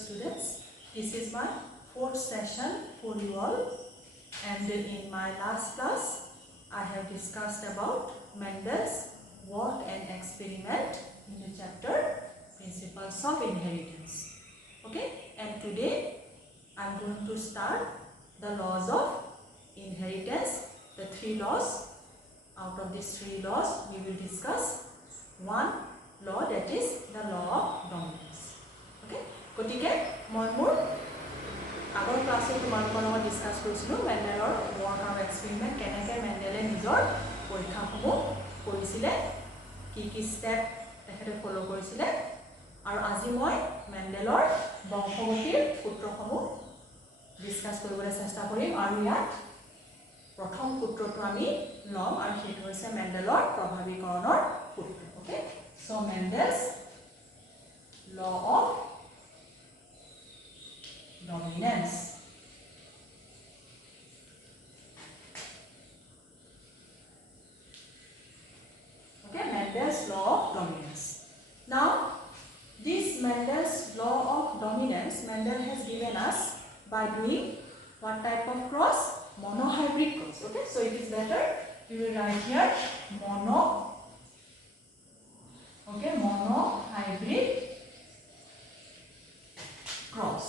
students, this is my fourth session for you all, and in my last class I have discussed about Mendel's work and experiment in the chapter Principles of Inheritance. Okay, and today I am going to start the laws of inheritance, the three laws. Out of these three laws we will discuss one law, that is the law of dominance. Okay, গতিকে মই মোৰ আগৰ ক্লাছত তোমালোকৰ লগত discuss কৰিছিলো মেণ্ডেলৰ work আৰু experiment কেনেকৈ মেণ্ডেলে নিজৰ পৰীক্ষাসমূহ কৰিছিলে, কি ষ্টেপ তেখেতে ফলো কৰিছিলে, আৰু আজি মই মেণ্ডেলৰ বংশগতিৰ সূত্ৰসমূহ ডিসকাস কৰিবলৈ চেষ্টা কৰিম। আৰু ইয়াত প্ৰথম সূত্ৰটো আমি ল'ম আৰু সেইটো হৈছে মেণ্ডেলৰ প্ৰভাৱীকৰণৰ সূত্ৰ। ওকে, so মেণ্ডেলছ law of dominance. Okay, Mendel's law of dominance. Now, this Mendel's law of dominance, Mendel has given us by doing what type of cross? Monohybrid cross. Okay, so it is better we will write here monohybrid cross.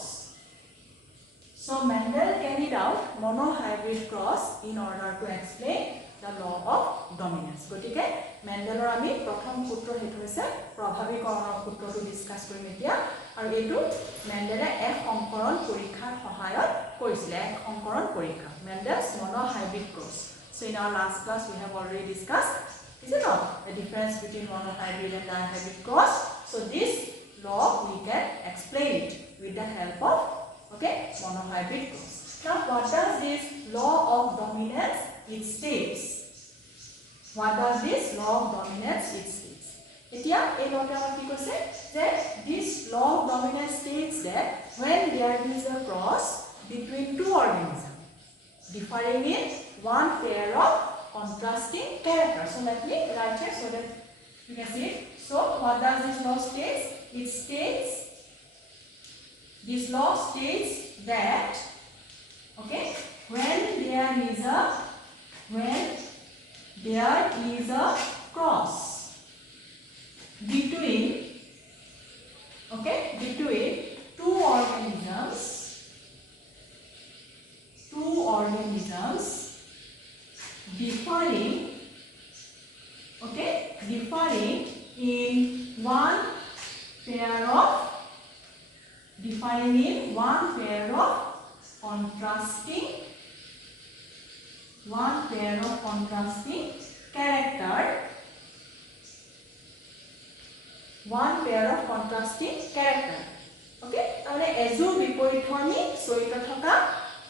So Mendel carried out monohybrid cross in order to explain the law of dominance. গতিকে মেণ্ডেলৰ আমি প্ৰথম সূত্ৰ হেতু হৈছে প্ৰভাৱীকৰণৰ সূত্ৰটো discuss কৰিম এতিয়া, আৰু এইটো মেণ্ডেলে এক সংকৰণ পৰীক্ষাৰ সহায়ত কৰিছিল, এক সংকৰণ পৰীক্ষা Mendel's monohybrid cross. So in our last class we have already discussed, is it not, the difference between monohybrid and dihybrid cross. So this law we can explain it with the help of monohybrid cross. Now what does this law of dominance it states? What does this law of dominance it states? Etia ei lawta ki koise that this law of dominance states that when there is a cross between two organisms differing in one pair of contrasting characters. So let me write here so that you can see it. So what does this law states? It states, this law states that when there is a cross between two organisms differing in one pair of contrasting character, okay, তাহলে এজোৰ বিপৰীতধৰ্মী চৰিত্ৰ থকা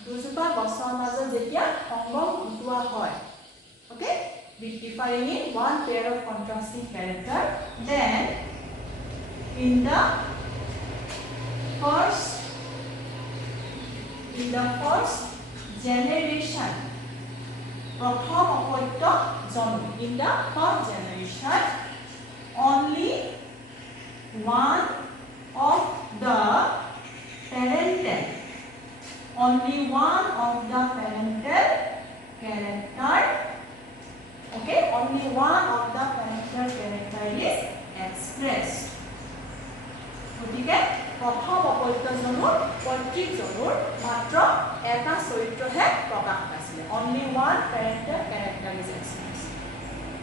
দুজোপা গছৰ মাজত যেতিয়া সংগম ঘটোৱা হয়, okay, differing in one pair of contrasting character, then in the first generation, প্ৰথম অপত্য জন্ম, in the first generation only one of the parental character is expressed. গতিকে প্ৰথম অপত্যজনৰ পৈতৃকজনৰ মাত্ৰ এটা চৰিত্ৰহে প্ৰকাশ পাইছিলে, only one parental character is expressed.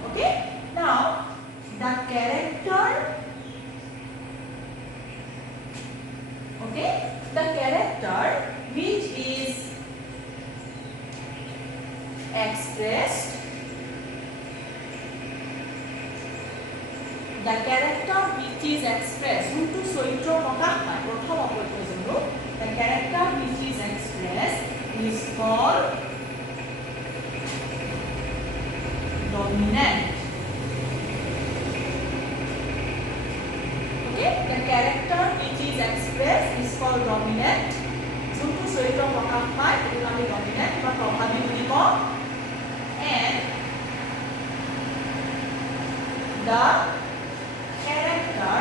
Okay, now the character which is expressed, যোনটো চৰিত্ৰ প্ৰকাশ পায় প্ৰথম অপত্যজনৰ, the character which is expressed is called dominant. Okay, the character which is expressed is called dominant. যোনটো চৰিত্ৰ প্ৰকাশ পায় সেইটো আমি dominant বা প্ৰভাৱী বুলি কওঁ, and the character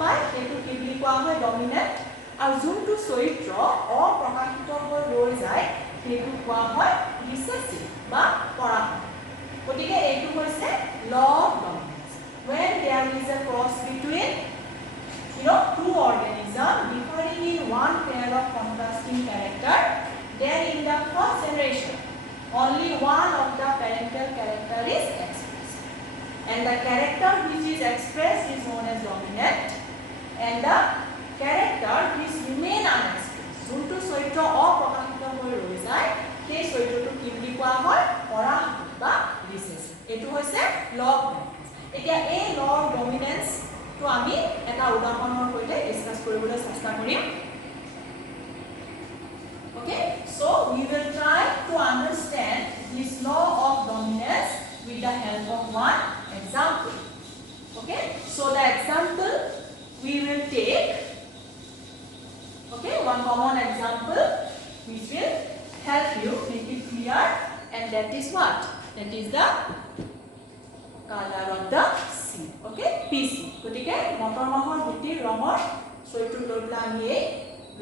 পায় সেইটো কি বুলি কোৱা হয় ডমিনেন্ট আৰু যোনটো চৰিত্ৰ অপ্ৰকাশিত হৈ ৰৈ যায় সেইটো কোৱা হয় ৰিসেসিভ বা পৰাগ গতিকে এইটো হৈছে law of dominance when there is a cross between two organisms differing in one pair of contrasting character then in the first generation only one of the parental character is expressed and the character which is expressed is known as dominant and the character which remain unexpressed যোনটো চৰিত্ৰ অপ্ৰকাশিত হৈ ৰৈ যায় সেই চৰিত্ৰটো কি বুলি কোৱা হয় পৰাগ বা ৰিসেসিভ এটো হৈছে ল অফ ডমিনেন্স এতিয়া এই ল অফ ডমিনেন্স তো আমি এটা উদাহৰণৰ সৈতে ডিসকাস কৰিবলৈ চেষ্টা কৰিম okay so we will try to understand this law of dominance with the help of one example okay so the example we will take okay one common example which will help you make it clear and that is what that is the color of the seed okay pc gotike motor mahor gutir rongor soitu loila ami ei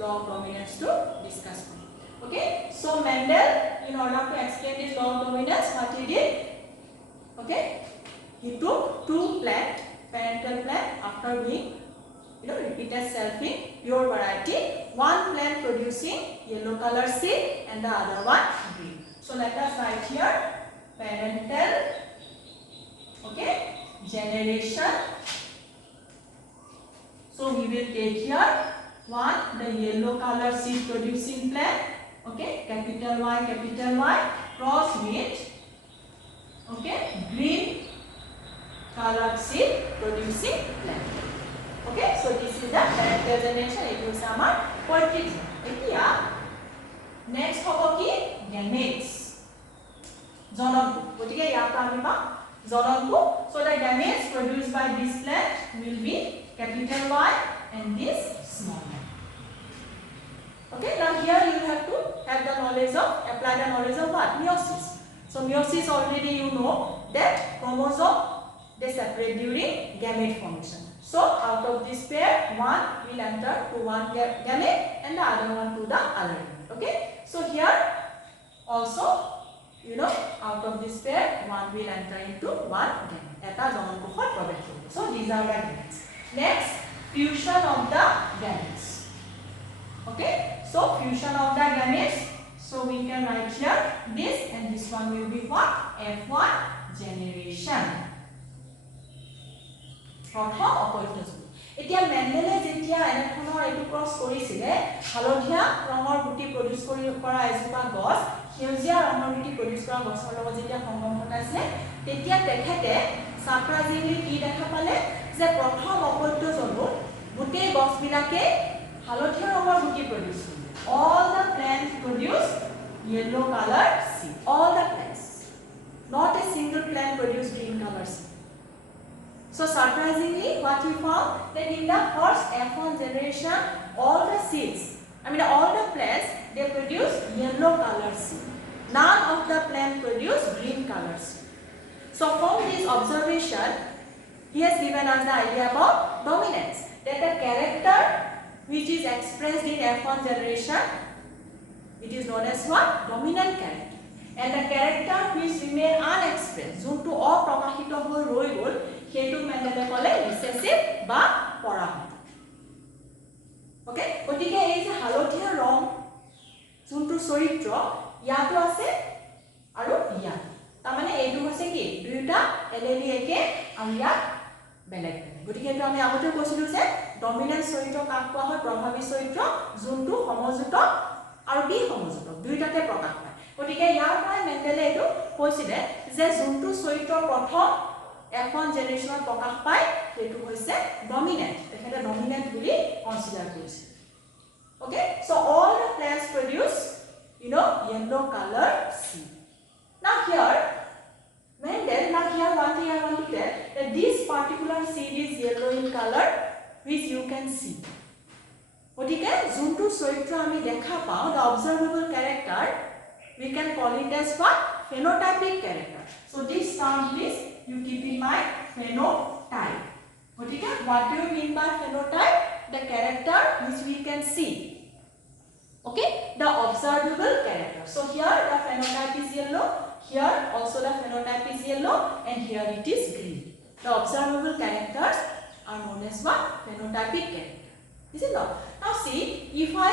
law of dominance to discuss korim okay so Mendel in order to explain this law of dominance what he did okay he took two plant parental plant after being repeated selfing pure variety one plant producing yellow color seed and the other one green so let us write here parental okay generation so we will take here one the yellow color seed producing plant okay capital Y cross with okay green colored seed producing plant okay so this is the parental generation it is our poetic etia next hobo ki gametes জননটো গতিকে ইয়াত আমি পাম জননটো so the gametes produced by this plant will be capital Y and this small y okay now here you have to have the knowledge of apply the knowledge of what meiosis so meiosis already you know that chromosome they separate during gamete formation so out of this pair one will enter to one gamete and the other one to the other gamete okay so here also out of this pair one will enter into one gamete eta জননকোষত প্ৰৱেশ কৰিব so these are the gametes next fusion of the gametes okay so fusion of the gametes so we can write here this and this one will be what F1 generation প্ৰথম অপত্যজন এতিয়া মেন্ডেলে যেতিয়া এনেখনৰ এটো cross কৰিছিলে হালধীয়া ৰঙৰ গুটি produce কৰা এজোপা গছ সেউজীয়া ৰঙৰ গুটি প্ৰডিউস কৰা গছৰ লগত যেতিয়া সংগম ঘটাইছিলে তেতিয়া তেখেতে সাৰপ্ৰাইজিংলি কি দেখা পালে যে প্ৰথম অপত্যজনত গুটি গছবিলাকে হালধীয়া ৰঙৰ গুটি প্ৰডিউস কৰে all the plants produce yellow color seed all the plants not a single plant produce green color seed so surprisingly what we found that in the first F1 generation all the seeds all the plants they produce yellow color seed none of the plant produce green color seed so from this observation he has given us the idea about dominance that the character which is expressed in F1 generation it is known as what dominant character and the character which remain unexpressed যোনটো অপ্ৰকাশিত হৈ ৰৈ গল হেতু মেন্ডেলে কলে ৰিসেসিভ বা পৰাগ ওকে গতিকে এই যে হালধীয়া ৰং যোনটো চৰিত্ৰ ইয়াতো আছে আৰু ইয়াত তাৰ মানে এইটো হৈছে কি দুইটা এলেলি একে আৰু ইয়াত বেলেগ গতিকে এটো আমি আগতে কৈছিলো যে ডমিনেন্ট চৰিত্ৰ কাক কোৱা হয় প্ৰভাৱী চৰিত্ৰ যোনটো সমযুত আৰু বিসমযুত দুইটাতে প্ৰকাশ পায় গতিকে ইয়াৰ পৰা মেন্ডেলে এটো কৈছিলে যে যোনটো চৰিত্ৰ প্ৰথম F1 generation প্ৰকাশ পায় সেইটো হৈছে dominant তেখেতে dominant বুলি কনসিডাৰ কৰিছে okay so all the plants produce yellow color seed now here Mendel now here one thing I want to tell that this particular seed is yellow in color which you can see গতিকে যোনটো চৰিত্ৰ আমি দেখা পাওঁ the observable character we can call it as what phenotypic character so this term please you keep in mind phenotype গতিকে what do you mean by phenotype? The character which we can see. Okay, the observable character. So here the phenotype is yellow, here also the phenotype is yellow, and here it is green. The observable characters are known as what? Phenotypic character. Is it not? Now see, if I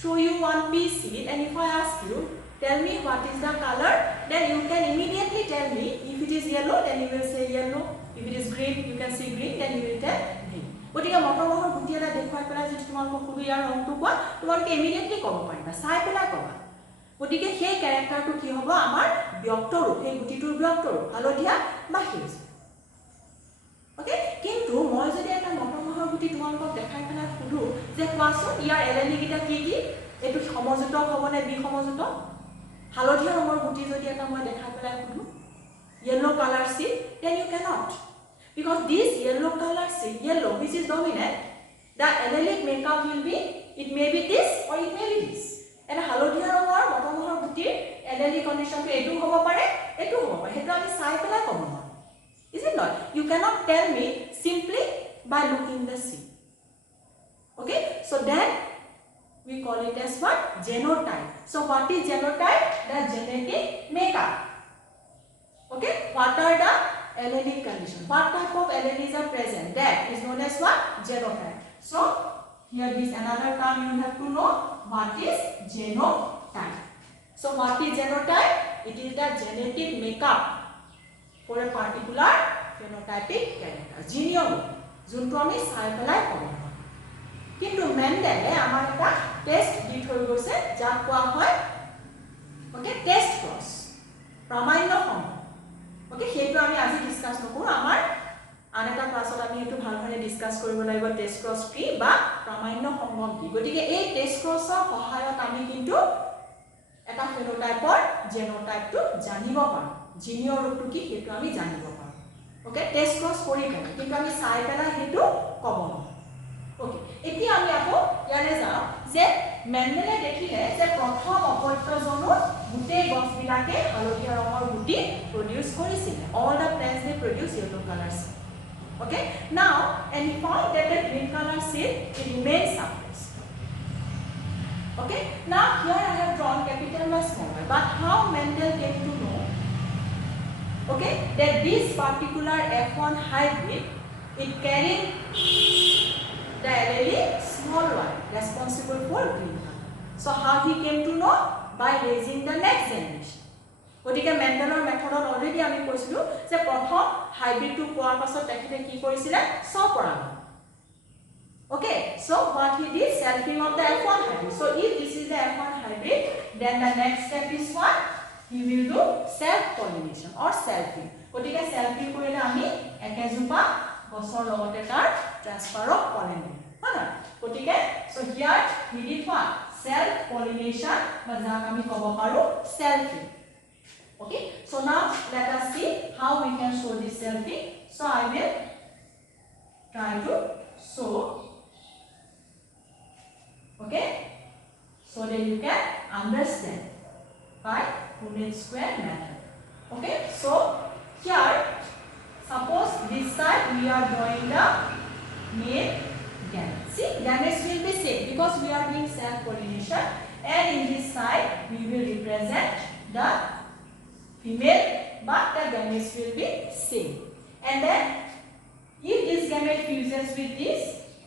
show you one pea seed and if I ask you, tell me what is the color, then you can immediately tell me. If it is yellow, then you will say yellow. If it is green, you can see green, then you will tell green. গতিকে মটৰমাহৰ গুটি এটা দেখুৱাই পেলাই যদি তোমালোকক সুধো ইয়াৰ ৰংটো কোৱা, তোমালোকে ইমিডিয়েটলি ক'ব পাৰিবা, চাই পেলাই ক'বা। গতিকে সেই ক্যাৰেক্টাৰটো কি হ'ব? আমাৰ ব্যক্ত ৰূপ, সেই গুটিটোৰ ব্যক্ত ৰূপ, হালধীয়া বা সেউজীয়া। ওকে, কিন্তু মই যদি এটা মটৰমাহৰ গুটি তোমালোকক দেখাই পেলাই সুধো যে কোৱাচোন ইয়াৰ এলেনি কিটা কি কি, এইটো সমযোজক হ'বনে বিসমযোজক? হালধীয়া ৰঙৰ গুটি যদি এটা মই দেখাই পেলাই সুধো yellow color seed, then you cannot, because this yellow color seed, yellow which is dominant, the allelic makeup will be, it may be this or it may be this. And হালধীয়া ৰঙৰ মটৰমাহৰ গুটিৰ allelic condition টো এটো হ'ব পাৰে, এটো হ'ব পাৰে, হেতু আমি চাই পেলাই ক'ব নোৱাৰো। Is it not? You cannot tell me simply by looking the seed. Okay, so then we call it as what? Genotype. So what is genotype? The genetic makeup. Okay, what are the allelic conditions? What type of alleles are present? That is known as what? Genotype. So here is another term you have to know. What is genotype? So what is genotype? It is the genetic makeup for a particular phenotypic character. Genealogy. যোনটো আমি চাই পেলাই ক'ব পাৰোঁ। কিন্তু মেন্ডেলে আমাৰ এটা test দি থৈ গৈছে যাক কোৱা হয় ওকে টেষ্ট ক্ৰছ, প্ৰামাণ্য সংঘ। ওকে, সেইটো আমি আজি ডিসকাস নকৰো, আমাৰ আন এটা ক্লাছত আমি এটো ভালভাৱে ডিসকাস কৰিব লাগিব টেষ্ট ক্ৰছ কি বা প্ৰামাণ্য সংঘ কি। গতিকে এই টেষ্ট ক্ৰছৰ সহায়ত আমি কিন্তু এটা ফেনোটাইপৰ জেনোটাইপটো জানিব পাৰোঁ, জিনিয়ৰ ৰূপটো কি সেইটো আমি জানিব পাৰোঁ। ওকে, টেষ্ট ক্ৰছ কৰি পেলাই কিন্তু আমি চাই পেলাই সেইটো ক'ব নোৱাৰোঁ। ওকে, এতিয়া আমি আকৌ ইয়াৰে যাওঁ যে মেন্ডেলে দেখিলে যে প্ৰথম অপত্যজনত গুটেই গছবিলাকে হালধীয়া ৰঙৰ গুটি প্ৰডিউস কৰিছিল। All the plants they produce yellow color seed. Okay, now and he found that the green color seed it remains suppressed. Okay, now here I have drawn capital by small, but how Mendel came to know okay that this particular F1 hybrid it carried the allele small y responsible for green color. So how he came to know? By raising the next generation. গতিকে মেন্ডেলৰ মেথডত already আমি কৈছিলো যে প্ৰথম হাইব্ৰিডটো পোৱাৰ পাছত তেখেতে কি কৰিছিলে? স্বপৰাগন। Okay, so what he did? Selfing of the F1 hybrid. So if this is the F1 hybrid, then the next step is what? He will do self pollination or selfing. গতিকে selfing কৰিলে আমি একেজোপা গছৰ লগতে তাৰ transfer of pollen দিম, হয় না? গতিকে so here he did what? Self pollination বা যাক আমি ক'ব পাৰো selfing. Okay, so now let us see how we can show this selfing. So I will try to show, okay, so that you can understand by Punnett square method. Okay, so here suppose this side we are drawing the male gamete. See, gametes will be same because we are doing self pollination, and in this side we will represent the female, but the gametes will be same. And then if this gamete fuses with this,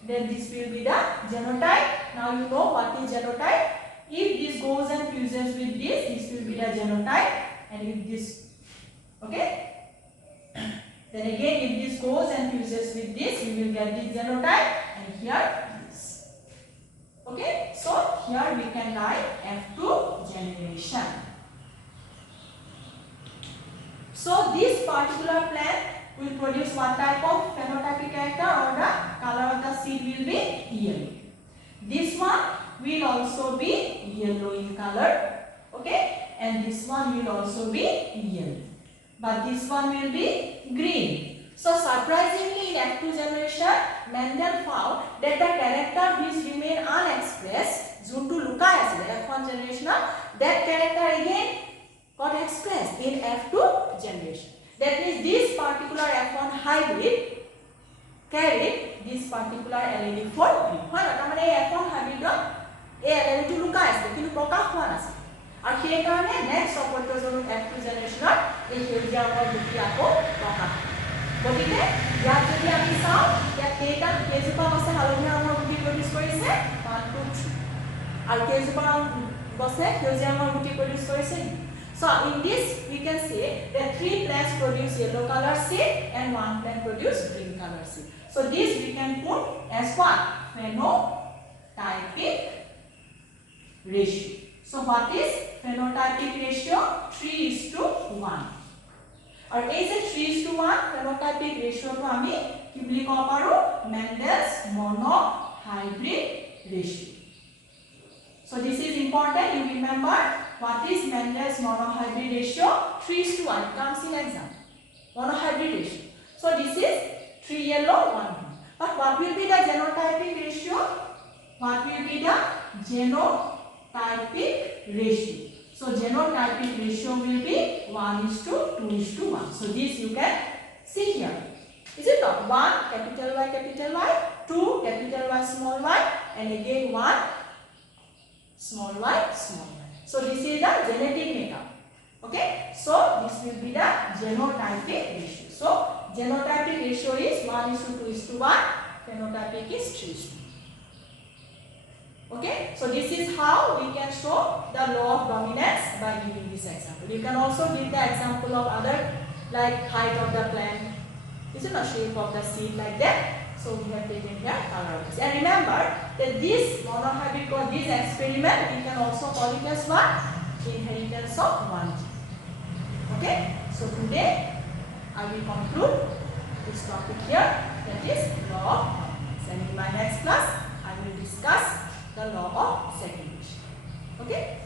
then this will be the genotype. Now you know what is genotype. If this goes and fuses with this will be the genotype. And if this, okay, then again if this goes and fuses with this, we will get this genotype, and here this. Okay, so here we can write F2 generation. So this particular plant will produce what type of phenotypic character, or the color of the seed will be yellow. This one will also be yellow in color, okay, and this one will also be yellow, but this one will be green. So surprisingly in F2 generation, Mendel found that the character which remain unexpressed, Zuntu Luka as F1 generation, that character again got expressed in F2 generation. That means this particular F1 hybrid carried this particular allele for B. হয় না তাৰমানে এখন হাইব্ৰিডত এই এলেলিটো লুকাই আছে কিন্তু প্ৰকাশ হোৱা নাছিল আৰু সেই কাৰণে নেক্সট অপত্যজনক F2 জেনেৰেশ্যনত এই সেউজীয়া ৰঙৰ গুটি আকৌ প্ৰকাশ গতিকে ইয়াত যদি আমি চাওঁ ইয়াত কেইটা কেইজোপা আছে হালধীয়া ৰঙৰ গুটি প্ৰডিউচ কৰিছে 1 2 3 আৰু কেইজোপা গছে সেউজীয়া ৰঙৰ গুটি প্ৰডিউচ কৰিছে So in this we can say that 3 plants produce yellow color seed and 1 plant produce green color seed. So this we can put as what? Phenotypic ratio. So what is phenotypic ratio? 3:1. Or is it 3:1 phenotypic ratio to ami ki boli kobo paru Mendel's monohybrid ratio. So this is important, you remember what is Mendel's monohybrid ratio? 3:1 comes in exam. Monohybrid ratio. So this is 3 yellow, 1 green. But what will be the genotypic ratio? What will be the genotypic ratio? So genotypic ratio will be 1:2:1. So this you can see here. Is it not? 1 capital Y, 2 capital Y, small y, and again 1 small y, small y. So this is the genetic makeup. Okay. So this will be the genotypic ratio. So genotypic ratio is 1:2:1. Phenotypic is 3:2. Okay. So this is how we can show the law of dominance by giving this example. You can also give the example of other like height of the plant, is it a shape of the seed like that. So we have taken here color. And remember that this monohybrid or this experiment we can also call it as what? Inheritance of one gene. Okay. So today I will conclude this topic here, that is law of dominance. And in my next class I will discuss the law of segregation. Okay.